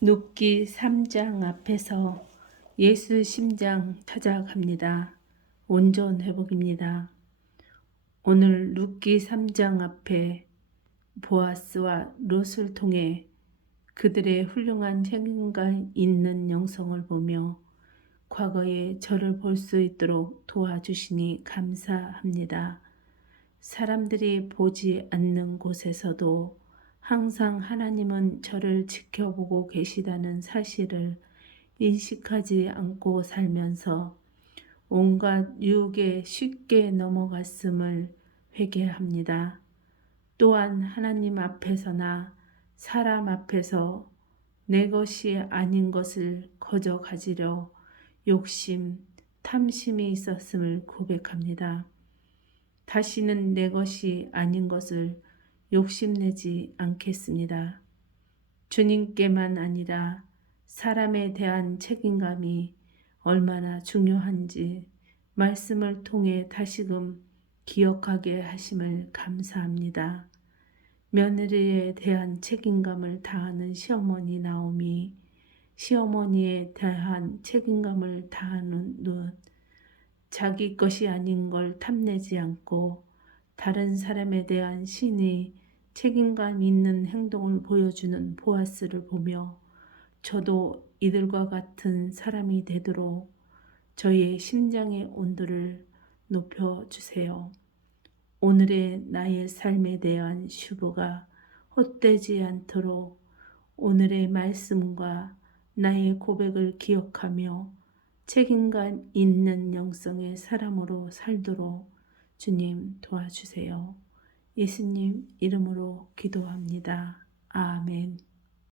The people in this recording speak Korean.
눕기 3장 앞에서 예수 심장 찾아갑니다. 온전 회복입니다. 오늘 눕기 3장 앞에 보아스와 롯을 통해 그들의 훌륭한 책임감 있는 영성을 보며 과거에 저를 볼 수 있도록 도와주시니 감사합니다. 사람들이 보지 않는 곳에서도 항상 하나님은 저를 지켜보고 계시다는 사실을 인식하지 않고 살면서 온갖 유혹에 쉽게 넘어갔음을 회개합니다. 또한 하나님 앞에서나 사람 앞에서 내 것이 아닌 것을 거저 가지려 욕심, 탐심이 있었음을 고백합니다. 다시는 내 것이 아닌 것을 욕심내지 않겠습니다. 주님께만 아니라 사람에 대한 책임감이 얼마나 중요한지 말씀을 통해 다시금 기억하게 하심을 감사합니다. 며느리에 대한 책임감을 다하는 시어머니 나옴이 시어머니에 대한 책임감을 다하는 눈, 자기 것이 아닌 걸 탐내지 않고 다른 사람에 대한 신이 책임감 있는 행동을 보여주는 보아스를 보며 저도 이들과 같은 사람이 되도록 저의 심장의 온도를 높여주세요. 오늘의 나의 삶에 대한 슈브가 헛되지 않도록 오늘의 말씀과 나의 고백을 기억하며 책임감 있는 영성의 사람으로 살도록 주님 도와주세요. 예수님 이름으로 기도합니다. 아멘.